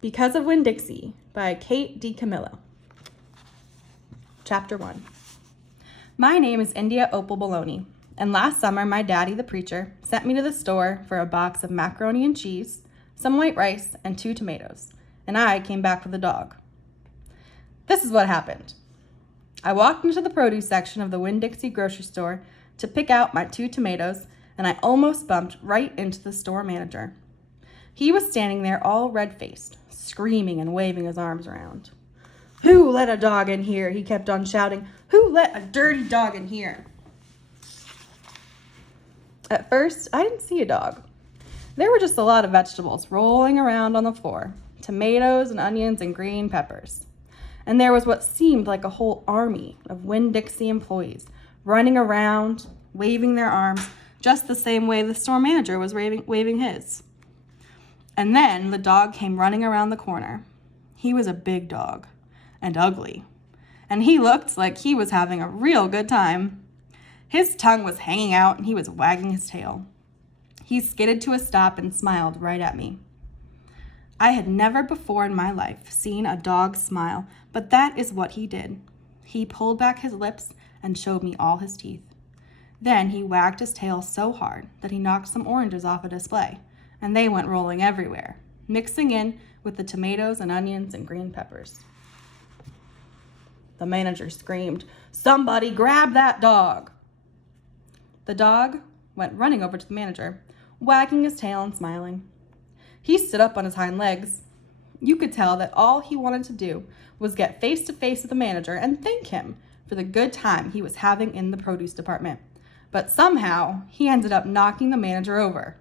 Because of Winn-Dixie by Kate DiCamillo. Chapter 1. My name is India Opal Baloney, and last summer my daddy, the preacher, sent me to the store for a box of macaroni and cheese, some white rice, and 2 tomatoes, and I came back with a dog. This is what happened. I walked into the produce section of the Winn-Dixie grocery store to pick out my 2 tomatoes, and I almost bumped right into the store manager. He was standing there all red-faced, screaming and waving his arms around. "Who let a dog in here?" he kept on shouting. "Who let a dirty dog in here?" At first, I didn't see a dog. There were just a lot of vegetables rolling around on the floor, tomatoes and onions and green peppers. And there was what seemed like a whole army of Winn-Dixie employees running around, waving their arms, just the same way the store manager was waving his. And then the dog came running around the corner. He was a big dog and ugly, and he looked like he was having a real good time. His tongue was hanging out and he was wagging his tail. He skidded to a stop and smiled right at me. I had never before in my life seen a dog smile, but that is what he did. He pulled back his lips and showed me all his teeth. Then he wagged his tail so hard that he knocked some oranges off a display, and they went rolling everywhere, mixing in with the tomatoes and onions and green peppers. The manager screamed, "Somebody grab that dog!" The dog went running over to the manager, wagging his tail and smiling. He stood up on his hind legs. You could tell that all he wanted to do was get face to face with the manager and thank him for the good time he was having in the produce department. But somehow he ended up knocking the manager over.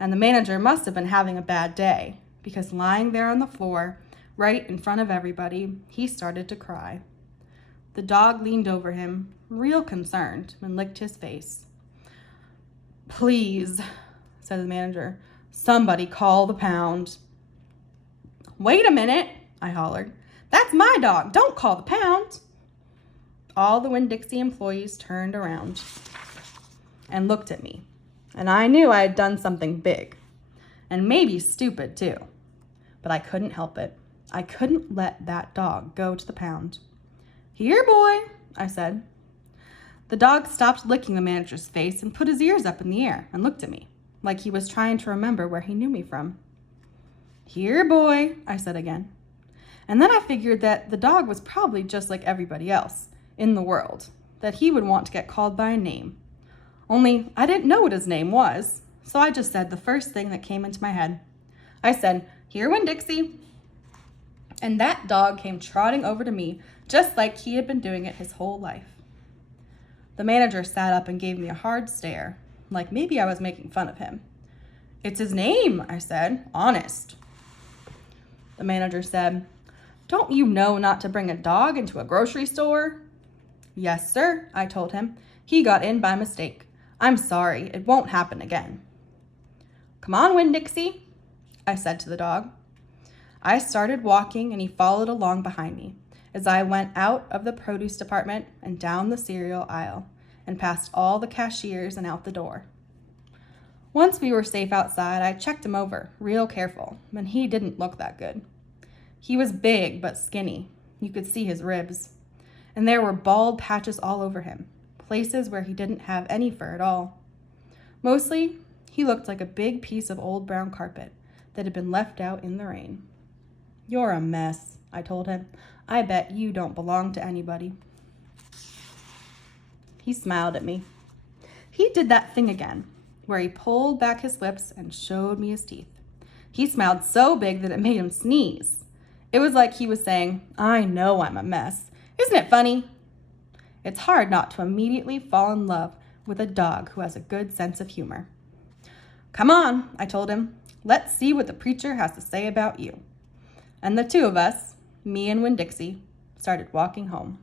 And the manager must have been having a bad day, because lying there on the floor, right in front of everybody, he started to cry. The dog leaned over him, real concerned, and licked his face. "Please," said the manager, "somebody call the pound." "Wait a minute," I hollered. "That's my dog. Don't call the pound." All the Winn-Dixie employees turned around and looked at me. And I knew I had done something big, and maybe stupid too. But I couldn't help it. I couldn't let that dog go to the pound. "Here, boy," I said. The dog stopped licking the manager's face and put his ears up in the air and looked at me, like he was trying to remember where he knew me from. "Here, boy," I said again. And then I figured that the dog was probably just like everybody else in the world, that he would want to get called by a name. Only I didn't know what his name was, so I just said the first thing that came into my head. I said, "Here, Winn-Dixie." And that dog came trotting over to me, just like he had been doing it his whole life. The manager sat up and gave me a hard stare, like maybe I was making fun of him. "It's his name," I said, "honest." The manager said, "Don't you know not to bring a dog into a grocery store?" "Yes, sir," I told him. "He got in by mistake. I'm sorry, it won't happen again." "Come on, Winn-Dixie," I said to the dog. I started walking and he followed along behind me as I went out of the produce department and down the cereal aisle and past all the cashiers and out the door. Once we were safe outside, I checked him over, real careful, and he didn't look that good. He was big but skinny. You could see his ribs. And there were bald patches all over him, places where he didn't have any fur at all. Mostly, he looked like a big piece of old brown carpet that had been left out in the rain. "You're a mess," I told him. "I bet you don't belong to anybody." He smiled at me. He did that thing again, where he pulled back his lips and showed me his teeth. He smiled so big that it made him sneeze. It was like he was saying, "I know I'm a mess. Isn't it funny?" It's hard not to immediately fall in love with a dog who has a good sense of humor. "Come on," I told him. "Let's see what the preacher has to say about you." And the 2 of us, me and Winn-Dixie, started walking home.